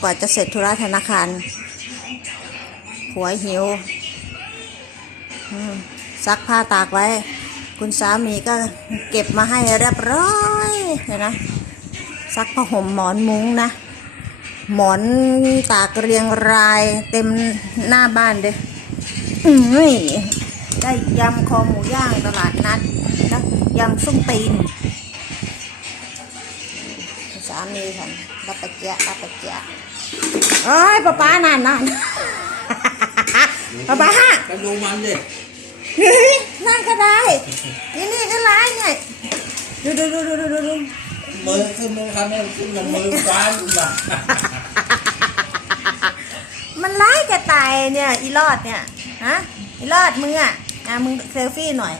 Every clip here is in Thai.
กว่าจะเสร็จธุระธนาคารผัวหิวซักผ้าตากไว้ คุณสามีก็เก็บมาให้เรียบร้อยเห็นนะซักผ้าห่มหมอนมุ้งนะ หมอนตากเรียงรายเต็มหน้าบ้านเลยอืมได้ยำคอหมูย่างตลาดนัดแล้วยำส้มตีนามีฉันรับประเจียรับประเจียเอ้ยป้าป้านานนานป้าป้าฮะไปดูมันดินี่นั่นก็ได้นี่นี่ก็ร้ายไงดูดูดูดูดูดูดูมือขึ้นมือคันนี้ขึ้นกับมือฟ้านมามันร้ายจะตายเนี่ยอีรอดเนี่ยฮะอีรอดมึงอะอะมึงเซลฟี่หน่อย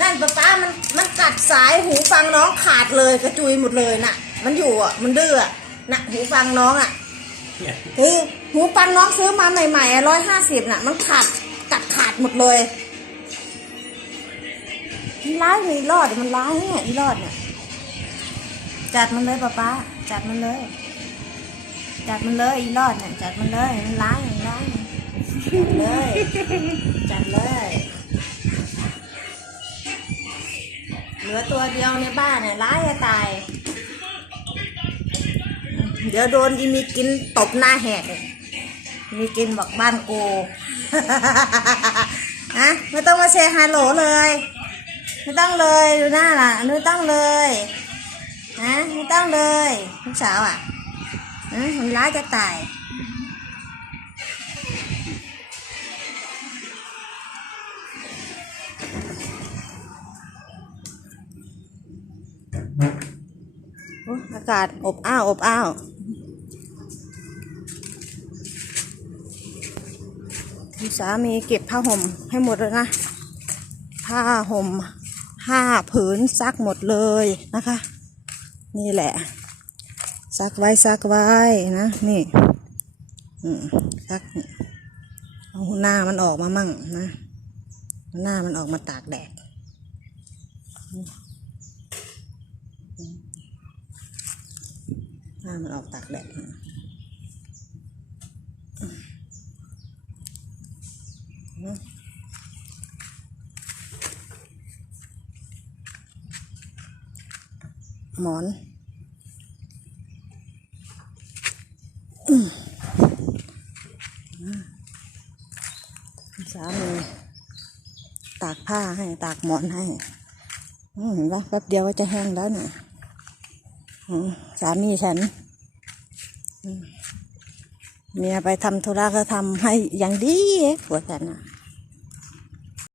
นั่นป้าป้ามันมันกัดสายหูฟังน้องขาดเลยกระจุยหมดเลยน่ะมันอยู่อะ มันดื้ออะน่ะหูฟังน้องอะเนี่ยคือหูฟังน้องซื้อมาใหม่ๆร้อยห้าสิบน่ะ มันขาดกัดขาดหมดเลยมันร้ายเลยอีรอดมันร้ายเนี่ยอีรอดเนี่ยจัดมันเลยป้าป้าจัดมันเลย จัดมันเลยอีรอดเนี่ยจัดมันเลยมันร้ายมันร้ายจัดเลยจัดเลยเหลือตัวเดียวในบ้านเนี่ยร้ายจะตาย เดี๋ยวโดนอีมีกินตบหน้าแหกเลยมีกินบอกบ้านกูฮะไม่ต้องมาเซฮัลโหลเลย ไม่ต้องเลยดูหน้าล่ะไม่ต้องเลยฮะไม่ต้องเลยลูกสาวอะฮะมันร้ายจะตายอากาศอบอ้าว อบอ้าว คุณ สามีเก็บผ้าห่มให้หมดเลยนะ ผ้าห่มห้าผืนซักหมดเลยนะคะ นี่แหละ ซักไว้ซักไว้นะนี่ซักเอาหน้ามันออกมามั่งนะหน้ามันออกมาตากแดดหน้ามันออกตากแดด หมอนสามีตากผ้าให้ตากหมอนให้เห็นปะแป๊บเดียวก็จะแห้งแล้วเนี่ยสามีฉัน อืม เมียไปทำธุระก็ทำให้อย่างดีผัวฉันน่ะ